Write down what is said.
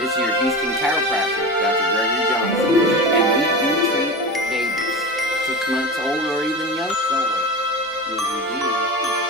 This is your Houston chiropractor, Dr. Gregory Johnson, and we do treat babies 6 months old or even young, don't we? Yes, we do.